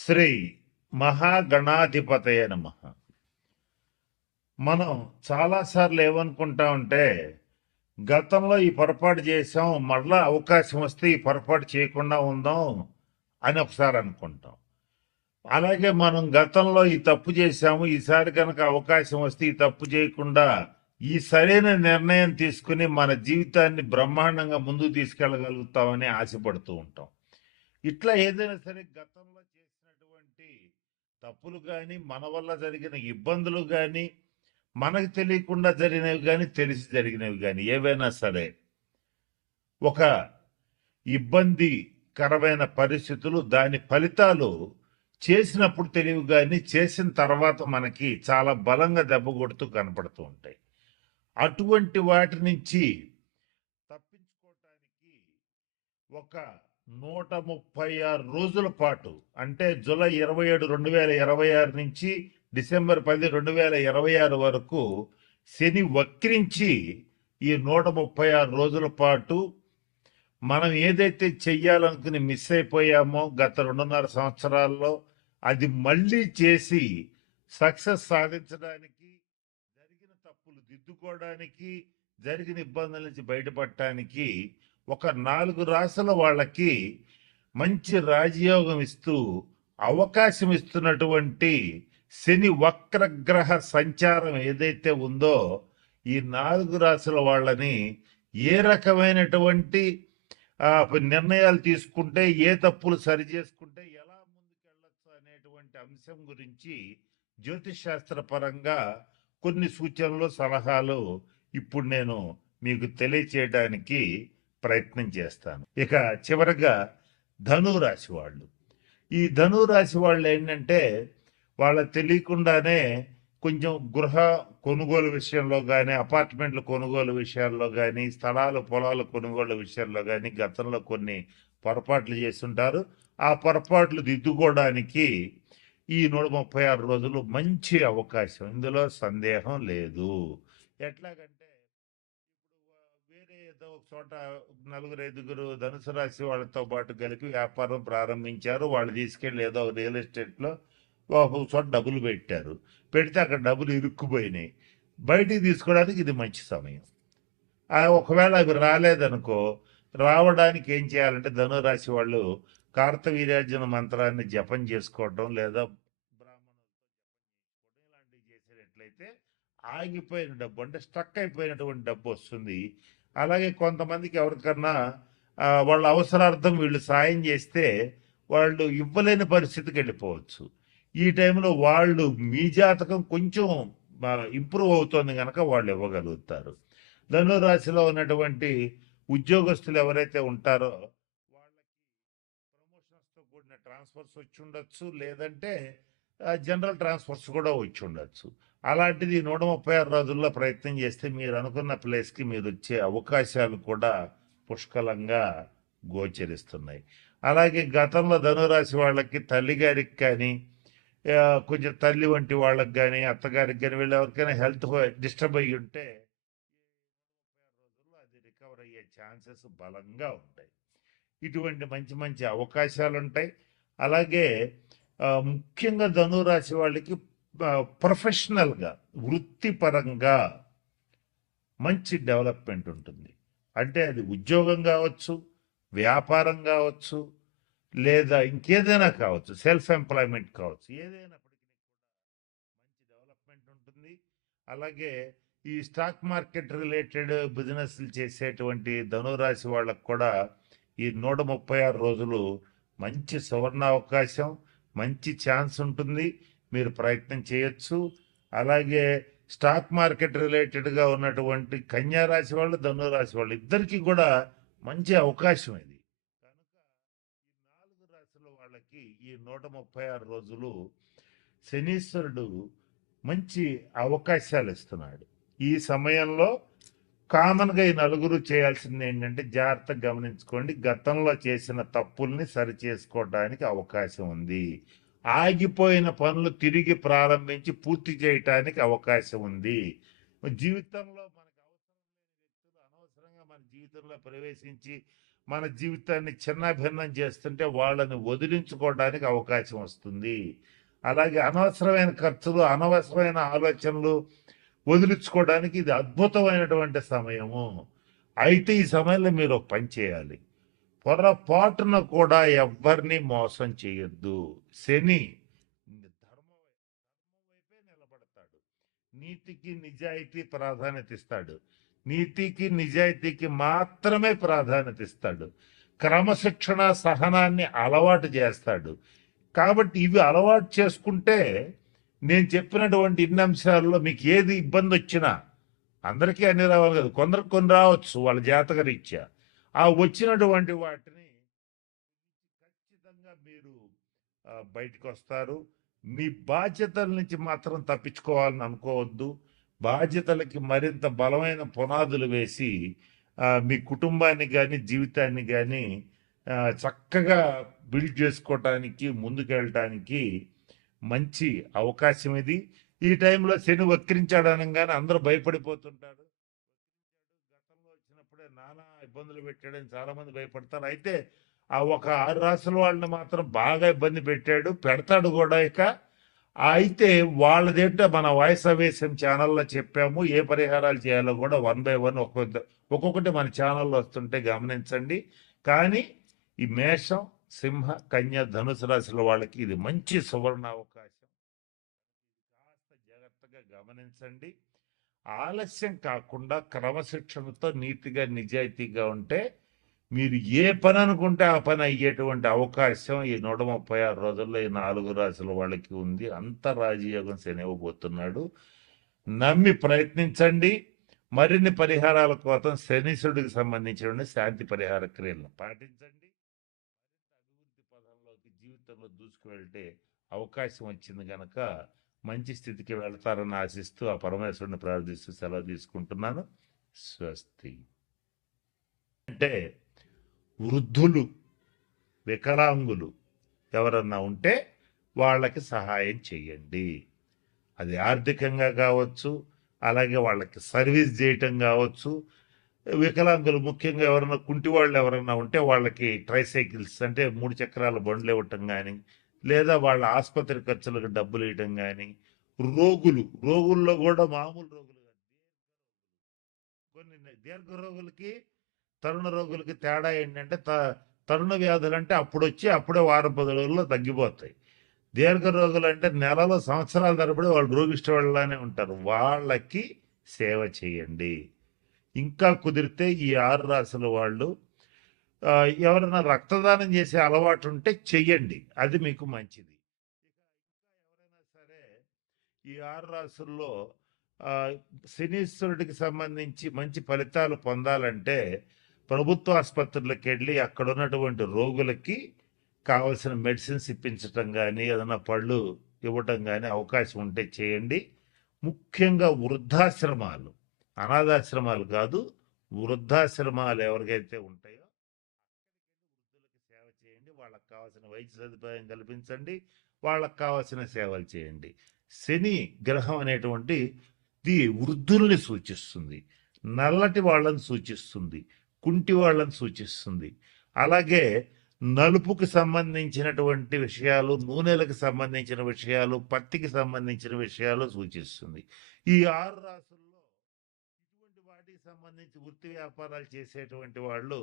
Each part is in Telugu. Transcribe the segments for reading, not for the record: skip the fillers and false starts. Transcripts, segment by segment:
శ్రీ మహాగణాధిపతయ నమః. మనం చాలాసార్లు ఏమనుకుంటామంటే గతంలో ఈ పొరపాటు చేసాం, మళ్ళా అవకాశం వస్తే ఈ పొరపాటు చేయకుండా ఉందాం అని ఒకసారి అనుకుంటాం. అలాగే మనం గతంలో ఈ తప్పు చేశాము, ఈసారి కనుక అవకాశం వస్తే ఈ తప్పు చేయకుండా ఈ సరైన నిర్ణయం తీసుకుని మన జీవితాన్ని బ్రహ్మాండంగా ముందుకు తీసుకెళ్ళగలుగుతామని ఆశపడుతూ ఉంటాం. ఇట్లా ఏదైనా సరే గతంలో చేసినటువంటి తప్పులు కానీ, మన వల్ల జరిగిన ఇబ్బందులు కానీ, మనకు తెలియకుండా జరిగినవి కానీ, తెలిసి జరిగినవి కానీ ఏవైనా సరే ఒక ఇబ్బందికరమైన పరిస్థితులు, దాని ఫలితాలు చేసినప్పుడు తెలివి కానీ, చేసిన తర్వాత మనకి చాలా బలంగా దెబ్బ కొడుతూ కనపడుతూ ఉంటాయి. అటువంటి వాటి నుంచి తప్పించుకోవటానికి ఒక 136 రోజుల పాటు, అంటే జూలై 27 2026 నుంచి డిసెంబర్ 10 2026 వరకు శని వక్రించి ఈ 136 రోజుల పాటు మనం ఏదైతే చెయ్యాలనుకుని మిస్ అయిపోయామో గత 2.5 సంవత్సరాల్లో అది మళ్ళీ చేసి సక్సెస్ సాధించడానికి, జరిగిన తప్పులు దిద్దుకోవడానికి, జరిగిన ఇబ్బందుల నుంచి బయటపడటానికి ఒక 4 రాసుల వాళ్ళకి మంచి రాజయోగం ఇస్తూ అవకాశం ఇస్తున్నటువంటి శని వక్రగ్రహ సంచారం ఏదైతే ఉందో ఈ 4 రాసుల వాళ్ళని ఏ రకమైనటువంటి నిర్ణయాలు తీసుకుంటే, ఏ తప్పులు సరి చేసుకుంటే ఎలా ముందుకెళ్ళచ్చు అనేటువంటి అంశం గురించి జ్యోతిష్ శాస్త్ర పరంగా కొన్ని సూచనలు, సలహాలు ఇప్పుడు నేను మీకు తెలియచేయడానికి ప్రయత్నం చేస్తాను. ఇక చివరగా ధనురాశి వాళ్ళు, ఈ ధనురాశి వాళ్ళు ఏంటంటే వాళ్ళకి తెలియకుండానే కొంచెం గృహ కొనుగోలు విషయంలో కానీ, అపార్ట్మెంట్ల కొనుగోలు విషయాల్లో కానీ, స్థలాలు పొలాల కొనుగోలు విషయాల్లో కానీ గతంలో కొన్ని పొరపాట్లు చేస్తుంటారు. ఆ పొరపాట్లు దిద్దుకోవడానికి ఈ 136 రోజులు మంచి అవకాశం, ఇందులో సందేహం లేదు. ఎట్లాగంటే ఇప్పుడు వేరే ఏదో ఒక చోట 4-5 ధనుసు రాశి వాళ్ళతో పాటు కలిపి వ్యాపారం ప్రారంభించారు. వాళ్ళు తీసుకెళ్ళి ఏదో రియల్ ఎస్టేట్లో ఒక చోట డబ్బులు పెట్టారు. పెడితే అక్కడ డబ్బులు ఇరుక్కుపోయినాయి. బయటికి తీసుకోవడానికి ఇది మంచి సమయం. ఒకవేళ అవి రాలేదనుకో, రావడానికి ఏం చేయాలంటే ధనురాశి వాళ్ళు కార్తవీర్యార్జున మంత్రాన్ని జపం చేసుకోవటం, లేదా బ్రాహ్మణులతో ఇలాంటివి చేసేటట్లయితే ఆగిపోయిన డబ్బు, అంటే స్టక్ అయిపోయినటువంటి డబ్బు వస్తుంది. అలాగే కొంతమందికి ఎవరికన్నా వాళ్ళ అవసరార్థం వీళ్ళు సాయం చేస్తే వాళ్ళు ఇవ్వలేని పరిస్థితికి వెళ్ళిపోవచ్చు. ఈ టైంలో వాళ్ళు మీ జాతకం కొంచెం ఇంప్రూవ్ అవుతుంది కనుక వాళ్ళు ఇవ్వగలుగుతారు. ధనురాశిలో ఉన్నటువంటి ఉద్యోగస్తులు ఎవరైతే ఉంటారో వాళ్ళకి ప్రమోషన్స్తో కూడిన ట్రాన్స్ఫర్స్ వచ్చి ఉండొచ్చు, లేదంటే జనరల్ ట్రాన్స్ఫర్స్ కూడా వచ్చి ఉండొచ్చు. అలాంటిది 136 రోజుల్లో ప్రయత్నం చేస్తే మీరు అనుకున్న ప్లేస్కి మీరు వచ్చే అవకాశాలు కూడా పుష్కలంగా గోచరిస్తున్నాయి. అలాగే గతంలో ధనురాశి వాళ్ళకి తల్లిగారికి కానీ, కొంచెం తల్లి వంటి వాళ్ళకి కానీ, అత్తగారికి కానీ, వీళ్ళు ఎవరికైనా హెల్త్ డిస్టర్బ్ అయ్యి ఉంటే 136 రోజుల్లో అది రికవర్ అయ్యే ఛాన్సెస్ బలంగా ఉంటాయి. ఇటువంటి మంచి మంచి అవకాశాలు ఉంటాయి. అలాగే ముఖ్యంగా ధనురాశి వాళ్ళకి ప్రొఫెషనల్గా, వృత్తిపరంగా మంచి డెవలప్మెంట్ ఉంటుంది. అంటే అది ఉద్యోగం కావచ్చు, వ్యాపారం కావచ్చు, లేదా ఇంకేదైనా కావచ్చు, సెల్ఫ్ ఎంప్లాయ్మెంట్ కావచ్చు, ఏదైనప్పటికీ మంచి డెవలప్మెంట్ ఉంటుంది. అలాగే ఈ స్టాక్ మార్కెట్ రిలేటెడ్ బిజినెస్లు చేసేటువంటి ధనురాశి వాళ్ళకు కూడా ఈ 136 రోజులు మంచి సువర్ణ అవకాశం, మంచి ఛాన్స్ ఉంటుంది. మీరు ప్రయత్నం చేయొచ్చు. అలాగే స్టాక్ మార్కెట్ రిలేటెడ్గా ఉన్నటువంటి కన్యా రాశి వాళ్ళు, ధనురాశి వాళ్ళు ఇద్దరికి కూడా మంచి అవకాశం ఇది. కనుక ఈ 4 రాశుల వాళ్ళకి ఈ 136 రోజులు శనీశ్వరుడు మంచి అవకాశాలు ఇస్తున్నాడు. ఈ సమయంలో కామన్గా ఈ నలుగురు చేయాల్సింది ఏంటంటే జాగ్రత్తగా గమనించుకోండి, గతంలో చేసిన తప్పుల్ని సరి చేసుకోవడానికి అవకాశం ఉంది. ఆగిపోయిన పనులు తిరిగి ప్రారంభించి పూర్తి చేయటానికి అవకాశం ఉంది. జీవితంలో మనకు అవసరం లేని వ్యక్తులు అనవసరంగా మన జీవితంలో ప్రవేశించి మన జీవితాన్ని చిన్నాభిన్నం చేస్తుంటే వాళ్ళని వదిలించుకోవడానికి అవకాశం వస్తుంది. అలాగే అనవసరమైన ఖర్చులు, అనవసరమైన ఆలోచనలు వదిలించుకోవడానికి ఇది అద్భుతమైనటువంటి సమయము. అయితే ఈ సమయంలో మీరు ఒక పని చేయాలి. పొరపాటున కూడా ఎవ్వరిని మోసం చేయొద్దు. శని ధర్మం వైపే నిలబడతాడు. నీతికి నిజాయితీ ప్రాధాన్యత ఇస్తాడు. నీతికి నిజాయితీకి మాత్రమే ప్రాధాన్యత ఇస్తాడు. క్రమశిక్షణ సహనాన్ని అలవాటు చేస్తాడు. కాబట్టి ఇవి అలవాటు చేసుకుంటే నేను చెప్పినటువంటి ఇన్ని అంశాల్లో మీకు ఏది ఇబ్బంది వచ్చినా, అందరికీ అన్ని రావాలి కదా, కొందరికి కొన్ని రావచ్చు వాళ్ళ జాతక రీత్యా. ఆ వచ్చినటువంటి వాటిని ఖచ్చితంగా మీరు బయటకు వస్తారు. మీ బాధ్యతల నుంచి మాత్రం తప్పించుకోవాలని అనుకోవద్దు. బాధ్యతలకి మరింత బలమైన పునాదులు వేసి మీ కుటుంబాన్ని కానీ జీవితాన్ని కానీ చక్కగా బిల్డ్ చేసుకోవటానికి ముందుకెళ్ళటానికి మంచి అవకాశం ఇది. ఈ టైంలో శని వక్రించాడు అనగానే అందరూ భయపడిపోతుంటారు. గతంలో వచ్చినప్పుడే నానా ఇబ్బందులు పెట్టాడని చాలా మంది భయపడతారు. అయితే ఆ ఒక 6 రాసుల వాళ్ళని మాత్రం బాగా ఇబ్బంది పెట్టాడు, పెడతాడు కూడా. ఇక అయితే వాళ్ళదేంటో మన వాయిస్ అవేశం ఛానల్లో చెప్పాము. ఏ పరిహారాలు చేయాలో కూడా 1 by 1 ఒక్కొక్కటి మన ఛానల్లో వస్తుంటే గమనించండి. కానీ ఈ మేషం, సింహ, కన్య, ధనుసు రాశుల వాళ్ళకి ఇది మంచి సువర్ణ అవకాశం. కాస్త జాగ్రత్తగా గమనించండి. ఆలస్యం కాకుండా క్రమశిక్షణతో నీతిగా నిజాయితీగా ఉంటే మీరు ఏ పని అనుకుంటే ఆ పని అయ్యేటువంటి అవకాశం ఈ 136 రోజుల్లో ఈ 4 రాశుల వాళ్ళకి ఉంది. అంత రాజయోగం శని ఇవ్వబోతున్నాడు. నమ్మి ప్రయత్నించండి. మరిన్ని పరిహారాల కోసం శనీశ్వరుడికి సంబంధించిన శాంతి పరిహార క్రియలను పాటించండి. అభివృద్ధి పదంలోకి జీవితంలో దూసుకువెళ్తే అవకాశం వచ్చింది కనుక మంచి స్థితికి వెళ్తారని ఆశిస్తూ ఆ పరమేశ్వరుని ప్రార్థిస్తూ సెలవు తీసుకుంటున్నాను. స్వస్తి. అంటే వృద్ధులు, వికలాంగులు ఎవరన్నా ఉంటే వాళ్ళకి సహాయం చేయండి. అది ఆర్థికంగా కావచ్చు, అలాగే వాళ్ళకి సర్వీస్ చేయటం కావచ్చు. వికలాంగులు ముఖ్యంగా ఎవరైనా కుంటి వాళ్ళు ఎవరైనా ఉంటే వాళ్ళకి ట్రైసైకిల్స్ అంటే 3 చక్రాల బండ్లు ఇవ్వటం కానీ, లేదా వాళ్ళ ఆసుపత్రి ఖర్చులకు డబ్బులు ఇవ్వటం కానీ. రోగుల్లో కూడా మామూలు రోగులు కాదు, కొన్ని దీర్ఘ రోగులకి తరుణ రోగులకి తేడా ఏంటంటే తరుణ వ్యాధులు అంటే అప్పుడు వచ్చి అప్పుడే వారం 10 రోజుల్లో తగ్గిపోతాయి. దీర్ఘ రోగులు అంటే నెలలో సంవత్సరాల తరబడి వాళ్ళు రోగిష్ట వాళ్ళనే ఉంటారు. వాళ్ళకి సేవ చేయండి. ఇంకా కుదిరితే ఈ 6 రాసుల వాళ్ళు ఎవరైనా రక్తదానం చేసే అలవాటు ఉంటే చెయ్యండి, అది మీకు మంచిది. ఎవరైనా సరే ఈ 6 రాసుల్లో శనీశ్వరుడికి సంబంధించి మంచి ఫలితాలు పొందాలంటే ప్రభుత్వ ఆసుపత్రులకు వెళ్ళి అక్కడ ఉన్నటువంటి రోగులకి కావలసిన మెడిసిన్స్ ఇప్పించటం కానీ, ఏదైనా పళ్ళు ఇవ్వటం కానీ అవకాశం ఉంటే చేయండి. ముఖ్యంగా వృద్ధాశ్రమాలు, అనాథాశ్రమాలు కాదు, వృద్ధాశ్రమాలు ఎవరికైతే ఉంటాయో వృద్ధులకి సేవ చేయండి. వాళ్ళకి కావాల్సిన వైద్య సదుపాయం కల్పించండి, వాళ్ళకి కావాల్సిన సేవలు చేయండి. శని గ్రహం అనేటువంటి వృద్ధుల్ని సూచిస్తుంది, నల్లటి వాళ్ళని సూచిస్తుంది, కుంటి వాళ్ళని సూచిస్తుంది. అలాగే నలుపుకి సంబంధించినటువంటి విషయాలు, నూనెలకు సంబంధించిన విషయాలు, పత్తికి సంబంధించిన విషయాలు సూచిస్తుంది. ఈ 6 రాసుల్లో ఇటువంటి వాటికి సంబంధించి వృత్తి వ్యాపారాలు చేసేటువంటి వాళ్ళు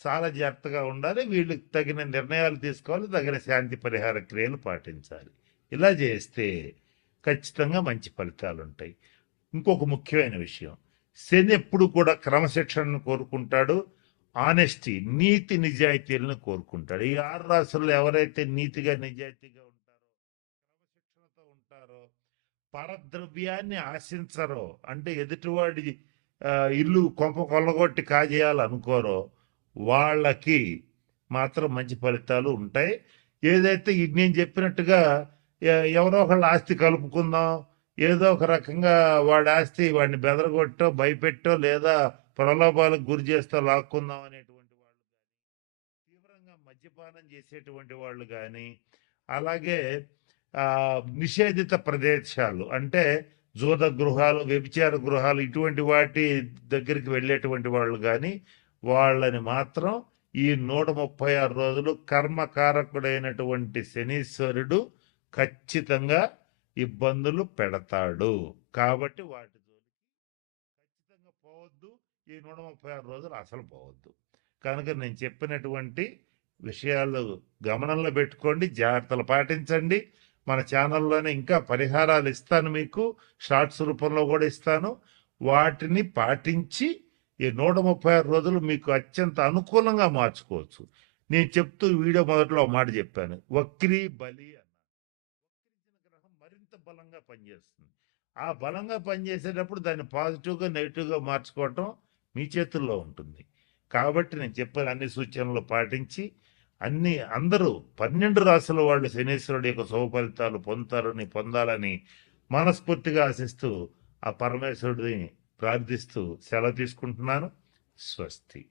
చాలా జాగ్రత్తగా ఉండాలి. వీళ్ళకి తగిన నిర్ణయాలు తీసుకోవాలి, తగిన శాంతి పరిహార క్రియలు పాటించాలి. ఇలా చేస్తే ఖచ్చితంగా మంచి ఫలితాలు ఉంటాయి. ఇంకొక ముఖ్యమైన విషయం, శని ఎప్పుడు కూడా క్రమశిక్షణను కోరుకుంటాడు, ఆనెస్టీ, నీతి నిజాయితీలను కోరుకుంటాడు. ఈ 6 రాసుల్లో ఎవరైతే నీతిగా నిజాయితీగా ఉంటారో, క్రమశిక్షణతో ఉంటారో, పరద్రవ్యాన్ని ఆశించరో, అంటే ఎదుటివాడి ఇల్లు కొంప కొల్లగొట్టి కాజేయాలనుకోరో, వాళ్ళకి మాత్రం మంచి ఫలితాలు ఉంటాయి. ఏదైతే నేను చెప్పినట్టుగా ఎవరో ఒకళ్ళ ఆస్తి కలుపుకుందాం, ఏదో ఒక రకంగా వాడి ఆస్తి వాడిని బెదరగొట్టో, భయపెట్టో, లేదా ప్రలోభాలకు గురి చేస్తూ లాక్కుందాం అనేటువంటి వాళ్ళు కానీ, తీవ్రంగా మద్యపానం చేసేటువంటి వాళ్ళు కానీ, అలాగే నిషేధిత ప్రదేశాలు అంటే జూద గృహాలు, వ్యభిచార గృహాలు, ఇటువంటి వాటి దగ్గరికి వెళ్ళేటువంటి వాళ్ళు కానీ వాళ్ళని మాత్రం ఈ 136 రోజులు కర్మకారకుడైనటువంటి శనీశ్వరుడు ఖచ్చితంగా ఇబ్బందులు పెడతాడు. కాబట్టి వాటి జోలికి ఖచ్చితంగా పోవద్దు. ఈ 136 రోజులు అసలు పోవద్దు. కనుక నేను చెప్పినటువంటి విషయాలు గమనంలో పెట్టుకోండి, జాగ్రత్తలు పాటించండి. మన ఛానల్లోనే ఇంకా పరిహారాలు ఇస్తాను, మీకు షార్ట్స్ రూపంలో కూడా ఇస్తాను. వాటిని పాటించి ఈ 136 రోజులు మీకు అత్యంత అనుకూలంగా మార్చుకోవచ్చు. నేను చెప్తూ వీడియో మొదట్లో ఒక మాట చెప్పాను, వక్రీ బలి అన్నాను. వక్రించిన గ్రహం మరింత బలంగా పనిచేస్తుంది. ఆ బలంగా పనిచేసేటప్పుడు దాన్ని పాజిటివ్గా నెగిటివ్గా మార్చుకోవటం మీ చేతుల్లో ఉంటుంది. కాబట్టి నేను చెప్పిన అన్ని సూచనలు పాటించి అందరూ 12 రాసుల వాళ్ళు శనీశ్వరుడు యొక్క శుభ ఫలితాలు పొందాలని మనస్ఫూర్తిగా ఆశిస్తూ ఆ పరమేశ్వరుడిని ప్రార్థిస్తూ సెలవు తీసుకుంటున్నాను. స్వస్తి.